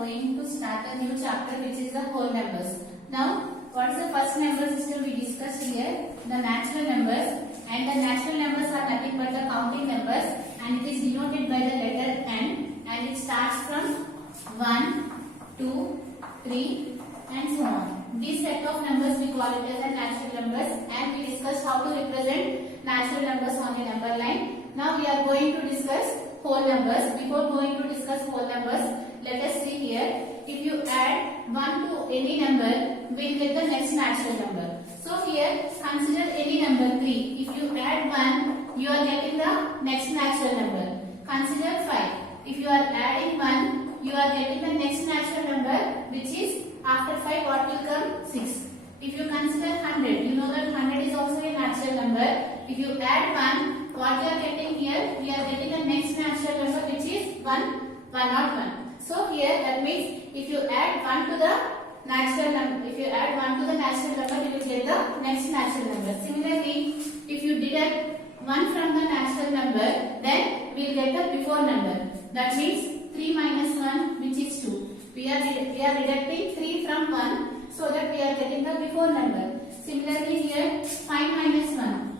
going to start a new chapter which is the whole numbers. Now, what is the first number system we discussed here? The natural numbers, and the natural numbers are nothing but the counting numbers, and it is denoted by the letter n, and it starts from 1, 2, 3 and so on. This set of numbers we call it as a natural numbers, and we discussed how to represent natural numbers on the number line. Now we are going to discuss whole numbers. Before going to discuss whole numbers, let us see here. If you add 1 to any number, we will get the next natural number. So here, consider any number 3. If you add 1, you are getting the next natural number. Consider 5. If you are adding 1, you are getting the next natural number, which is after 5 what will come? 6. If you consider 100, you know that 100 is also a natural number. If you add 1, what you are getting here? We are getting the next natural number, which is 101. So here that means if you add 1 to the natural number, you will get the next natural number. Similarly, if you deduct 1 from the natural number, then we will get the before number. That means 3 minus 1, which is 2. We are deducting 3 from 1, so that we are getting the before number. Similarly here, 5 minus 1,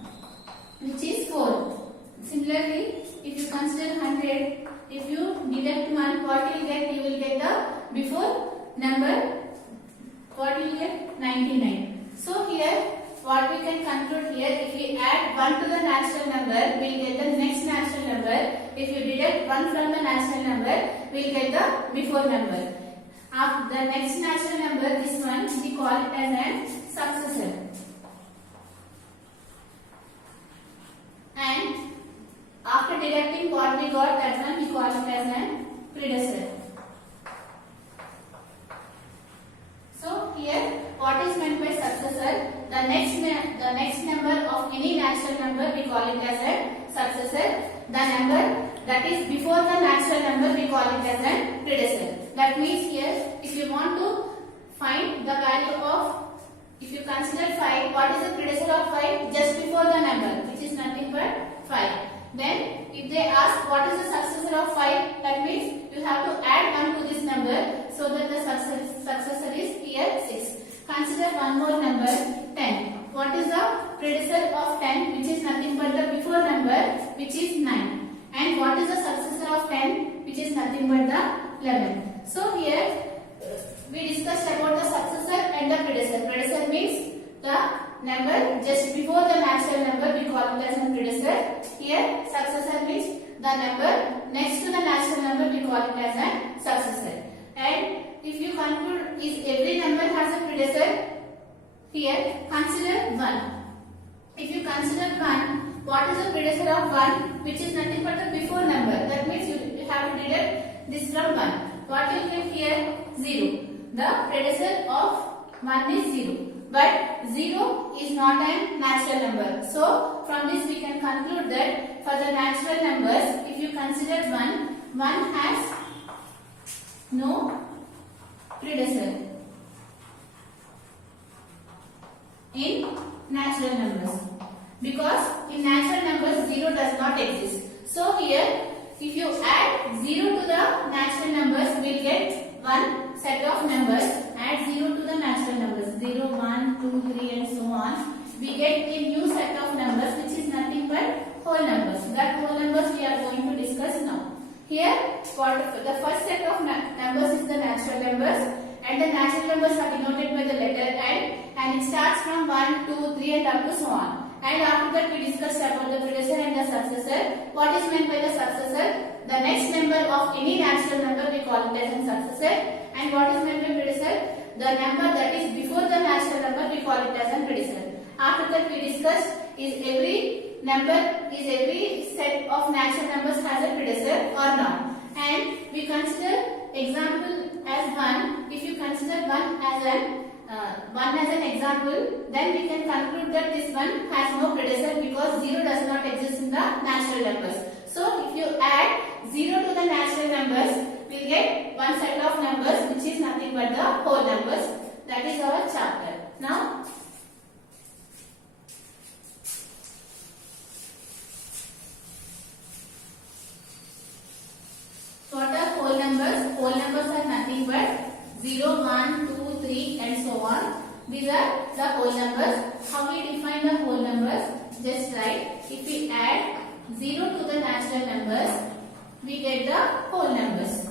which is 4. Similarly, if you consider 100, if you deduct 1, what you will get? You will get the before number. What you will get? 99. So here, what we can conclude here, if we add 1 to the natural number, we will get the next natural number. If you deduct 1 from the natural number, we will get the before number. After the next natural number, this one, we call it as a successor. And after deducting what we got, that one we call it as a predecessor. So here, what is meant by successor? The next number of any natural number we call it as a successor. The number that is before the natural number we call it as a predecessor. That means here, if you want to find the value of, if you consider 5, what is the predecessor of 5? Just before the number, which is nothing but 5. Then, if they ask what is the successor of 5, that means you have to add 1 to this number, so that the successor is here 6. Consider one more number, 10. What is the predecessor of 10, which is nothing but the before number, which is 9. And what is the successor of 10, which is nothing but the 11. So here, we discussed about the successor and the predecessor. Predecessor means the number just before the natural number, we call it as a predecessor. Here, successor means the number next to the natural number, we call it as a successor. And if you conclude is every number has a predecessor, here consider 1. If you consider 1, what is the predecessor of 1, which is nothing but the before number. That means you have to deduct this from 1. What you get here? 0. The predecessor of 1 is 0. But 0 is not a natural number. So from this we can conclude that for the natural numbers, if you consider 1 has no predecessor in natural numbers, because in natural numbers 0 does not exist. So here, if you add 0 to the natural numbers, we will get one set of numbers. Add 0 to the natural numbers, 0, 1, 2, 3 and so on. We get a new set of numbers, which is nothing but whole numbers. That whole numbers we are going to discuss now. Here, the first set of numbers is the natural numbers, and the natural numbers are denoted by the letter n, and it starts from 1, 2, 3 and up to so on. And after that we discussed about the predecessor and the successor. What is meant by the successor? The next number of any natural number we call it as a successor. And what is meant by predecessor? The number that is before the natural number we call it as a predecessor. After that we discussed is every set of natural numbers has a predecessor or not. And we consider example as 1. If you consider 1 as an example, then we can conclude that this one has no predecessor, because 0 does not exist in the natural numbers. So if you add 0 to the natural numbers, we will get one set of numbers, which is nothing but the whole numbers. That is our chapter. Now, what are whole numbers? Whole numbers are nothing but 0, 1, 2, 3 and so on. These are the whole numbers. How we define the whole numbers? Just write, if we add 0 to the natural numbers, we get the whole numbers.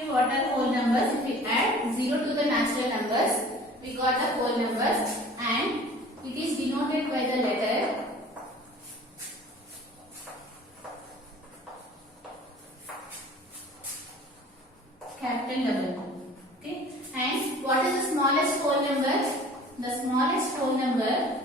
Okay, what are whole numbers? If we add 0 to the natural numbers, we got the whole numbers, and it is denoted by the letter capital W. Okay, and what is the smallest whole number? The smallest whole number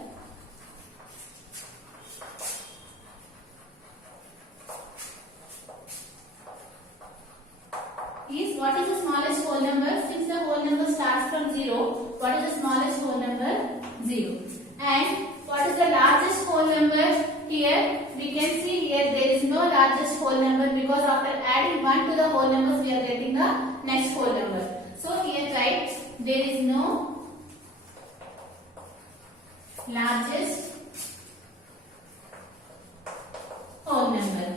is, what is the smallest whole number? Since the whole number starts from 0, what is the smallest whole number? 0. And what is the largest whole number? Here we can see here there is no largest whole number, because after adding 1 to the whole numbers we are getting the next whole number. So here write, there is no largest whole number.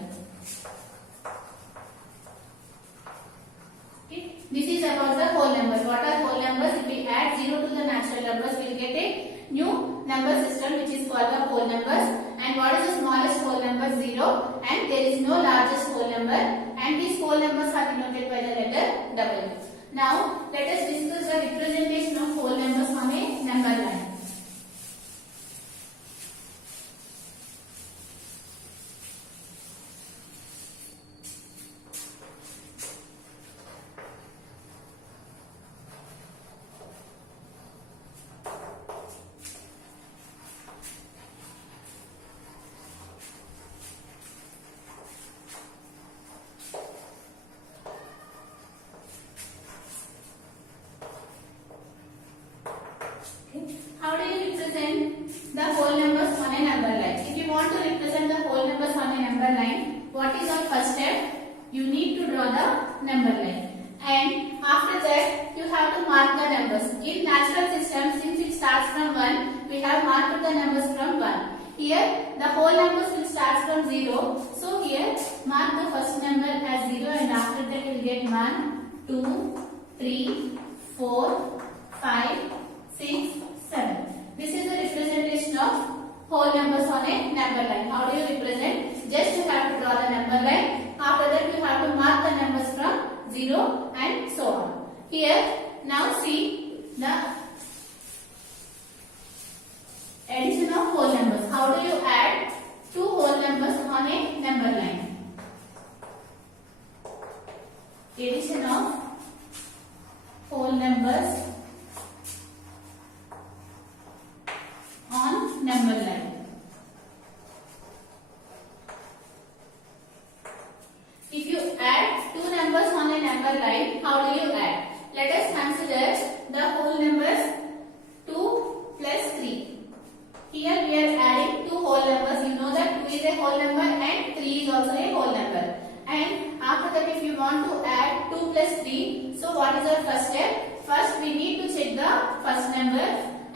This is about the whole numbers. What are whole numbers? If we add 0 to the natural numbers, we will get a new number system which is called the whole numbers. And what is the smallest whole number? 0. And there is no largest whole number. And these whole numbers are denoted by the letter W. Now, let us discuss the representation of whole numbers on a number line. How do you represent the whole numbers on a number line? If you want to represent the whole numbers on a number line, what is our first step? You need to draw the number line. And after that, you have to mark the numbers. In natural system, since it starts from 1, we have marked the numbers from 1. Here, the whole numbers will start from 0. So here, mark the first number as 0, and after that you will get 1, 2, 3, 4, 5, 6, 7. This is the representation of whole numbers on a number line. How do you represent? Just you have to draw the number line. After that you have to mark the numbers from 0 and so on. Here, now see the addition of whole numbers. How do you add two whole numbers on a number line? Addition of whole numbers on number line. If you add two numbers on a number line, how do you add? Let us consider the whole numbers 2 plus 3. Here we are adding two whole numbers. You know that 2 is a whole number and 3 is also a whole number. And after that, if you want to add 2 plus 3, so what is our first step? First we need to check the first number,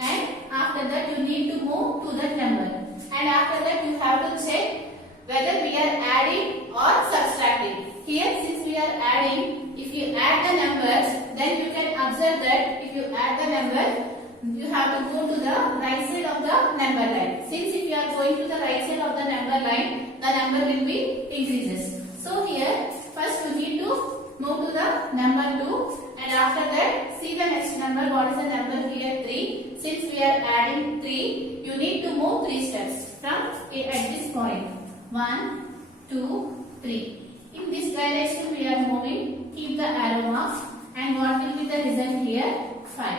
and after that you need to move to that number. And after that you have to check whether we are adding or subtracting. Here, since we are adding, if you add the numbers, then you can observe that if you add the number, you have to go to the right side of the number line. Since if you are going to the right side of the number line, the number will be increases. So here, first you need to move to the number 2, and after that see the next number. What is the number here? 3. Since we are adding 3, you need to move 3 steps from at this point. 1, 2, 3. In this direction we are moving. Keep the arrow marks, and what will be the result here? 5.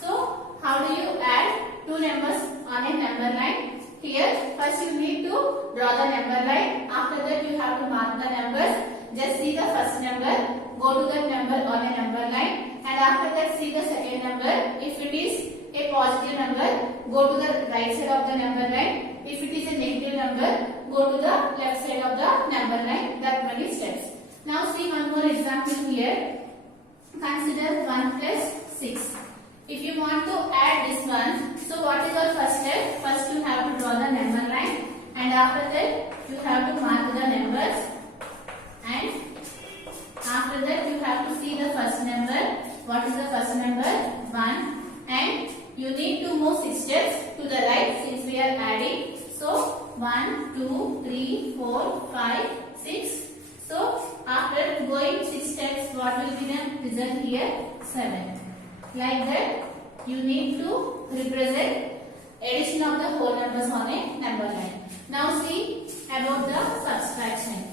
So how do you add two numbers on a number line? Here, first you need to draw the number line. After that you have to mark the numbers. Just see the first number, go to that number on a number line, and after that see the second number. If it is a positive number, go to the right side of the number line. If it is a negative number, go to the left side of the number line. That many steps. Now see one more example here. Consider 1 plus 6. If you want to add this one, so what is our first step? First you have to draw the number line, and after that you have to mark the numbers, and after that you have to see the first number. What is the first number? 1, and you need to move 6 steps to the right since we are adding. So 1, 2, 3, 4, 5, 6. So after going 6 steps, what will be the result here? 7. Like that, you need to represent addition of the whole numbers on a number line. Now see about the subtraction.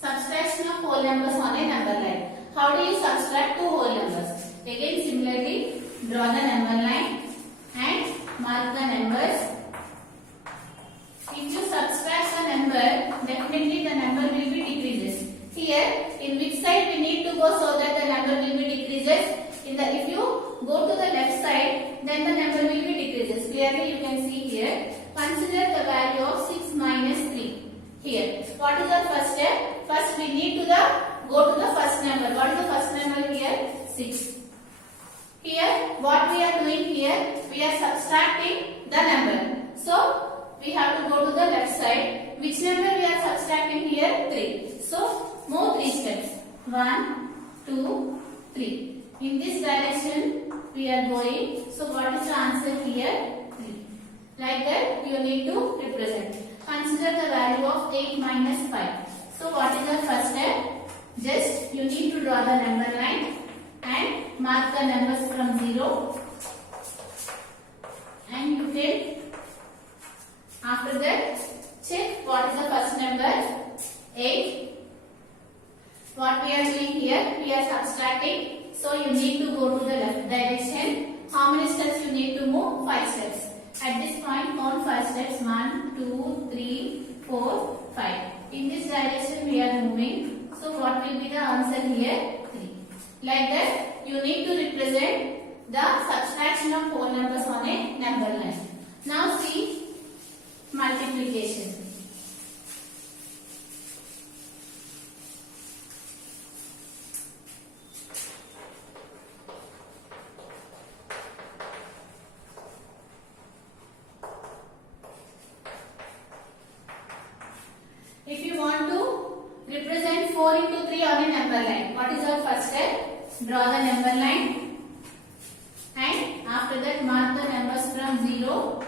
Subtraction of whole numbers on a number line. How do you subtract two whole numbers? Again similarly, draw the number line and mark the numbers. If you subtract the number, definitely the number will be decreases. Here, in which side we need to go so that the number will be decreases? If you go to the left side, then the number will be decreases. Clearly you can see here. Consider the value of 6 minus 3. Here, what is our first step? First we need to go to the first number. What is the first number here? 6. Here, what we are doing here, we are subtracting the number. So, we have to go to the left side. Which number we are subtracting here? 3. So, move 3 steps. 1, 2, 3. In this direction, we are going. So, what is the answer here? 3. Like that, you need to represent. Consider the value of 8 minus 5. So, what is the first step? Just, you need to draw the number line and mark the numbers from 0, and you can after that check what is the first number. 8. What we are doing here, we are subtracting, so you need to go to the left direction. How many steps you need to move? 5 steps. At this point count 5 steps. 1, 2, 3, 4, 5. In this direction we are moving, so what will be the answer here? 3. Like that, you need to represent the subtraction of whole numbers on a number line. Now see multiplication. If you want to represent 4 into 3 on a number line, what is our first step? Draw the number line and after that mark the numbers from 0.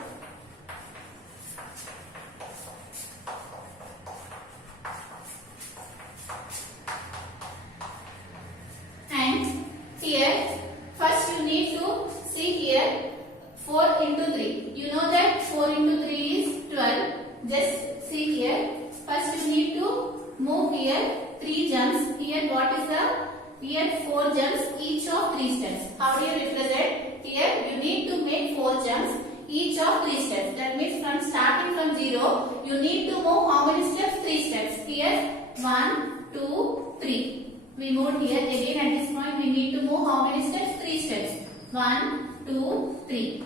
And here, first you need to see here 4 into 3. You know that 4 into 3 is 12. Just see here. First you need to move here 3 jumps. Here what is the? Here 4 jumps, each of 3 steps. How do you represent? Here you need to make 4 jumps, each of 3 steps. That means from starting from 0, you need to move how many steps? 3 steps. Here 1, 2, 3. We moved here. Again at this point we need to move how many steps? 3 steps. 1, 2, 3.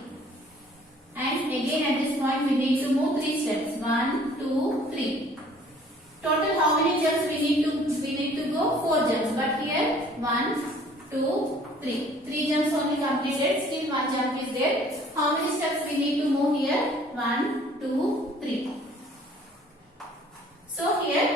And again at this point we need to move 3 steps. 1, 2, 3. Total how many jumps we need to go? 4 jumps. But here 1, 2, 3. 3 jumps only completed. Still 1 jump is there. How many steps we need to move here? 1, 2, 3. So here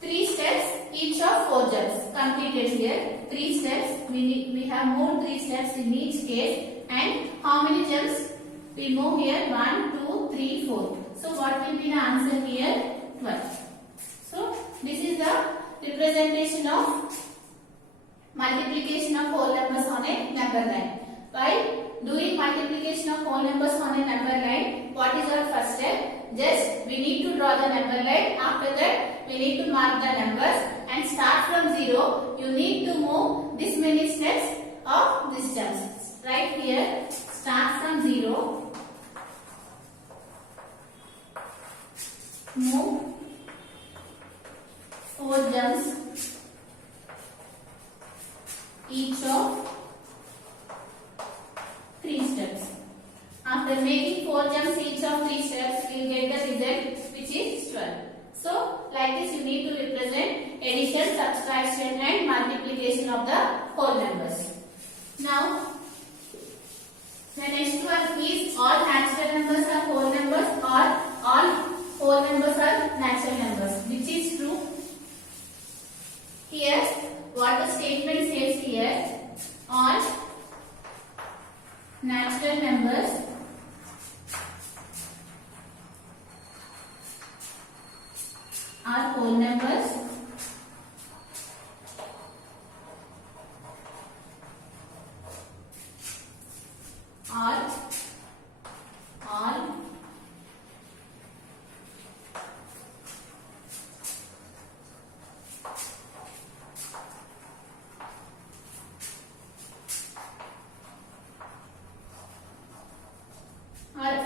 3 steps, each of 4 jumps completed here. 3 steps. We have moved 3 steps in each case. And how many jumps we move here? 1, 2, 3, 4. So what will be the answer here? 12. So this is the representation of multiplication of whole numbers on a number line. By doing multiplication of whole numbers on a number line, what is our first step? Just we need to draw the number line. After that we need to mark the numbers and start from 0. You need to move this many steps of this jumps. Right here, start from 0. move 4 jumps each of 3 steps. After making 4 jumps each of 3 steps, you will get the result which is 12. So, like this you need to represent addition, subtraction and multiplication of the whole numbers. Now, the next one is all natural numbers are whole numbers or all whole numbers are natural numbers. Which is true? Here, what the statement says here, all natural numbers are whole numbers or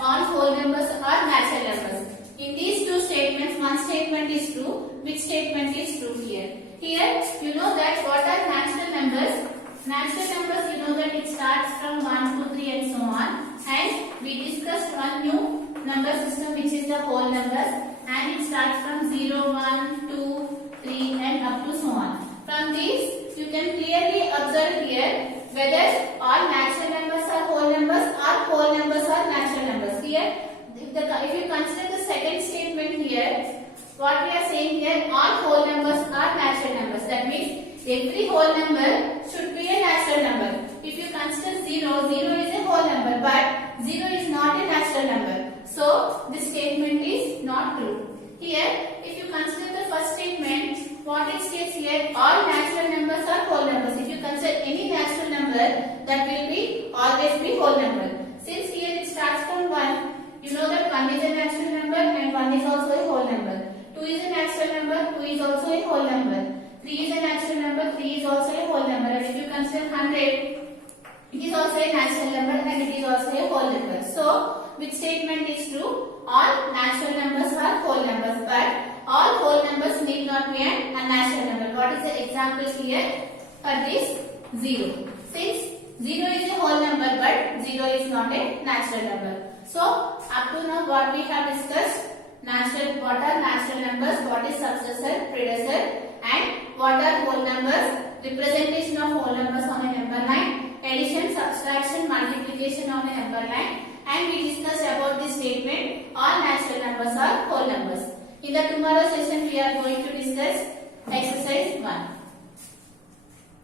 all whole numbers are natural numbers. In these two statements, one statement is true. Which statement is true here? Here, you know that what are natural numbers? Natural numbers, you know that it starts from 1, 2, 3 and so on. And we discussed one new number system which is the whole numbers. And it starts from 0, 1, 2, 3 and up to so on. From these, you can clearly observe here whether all natural numbers are whole numbers or whole numbers are natural numbers. Here, if you consider the second statement here, what we are saying here, all whole numbers are natural numbers. That means every whole number should be a natural number. If you consider 0, 0 is a whole number, but 0 is not a natural number. So, this statement is not true. Here, if you consider the first statement, what it states here, all natural numbers are whole numbers. If you consider any natural number, that will be always be whole number. Since here it starts from 1, you know that 1 is a natural number and 1 is also a whole number. 2 is a natural number, 2 is also a whole number. 3 is a natural number, 3 is also a whole number. And if you consider 100, it is also a natural number and it is also a whole number. So, which statement is true? All natural numbers are whole numbers, but all whole numbers need not be a natural number. What is the example here for this? 0. Since 0 is a whole number, but 0 is not a natural number. So, up to now what we have discussed, what are natural numbers, what is successor, predecessor and what are whole numbers, representation of whole numbers on a number line, addition, subtraction, multiplication on a number line, and we discussed about this statement, all natural numbers are whole numbers. In the tomorrow session we are going to discuss exercise 1.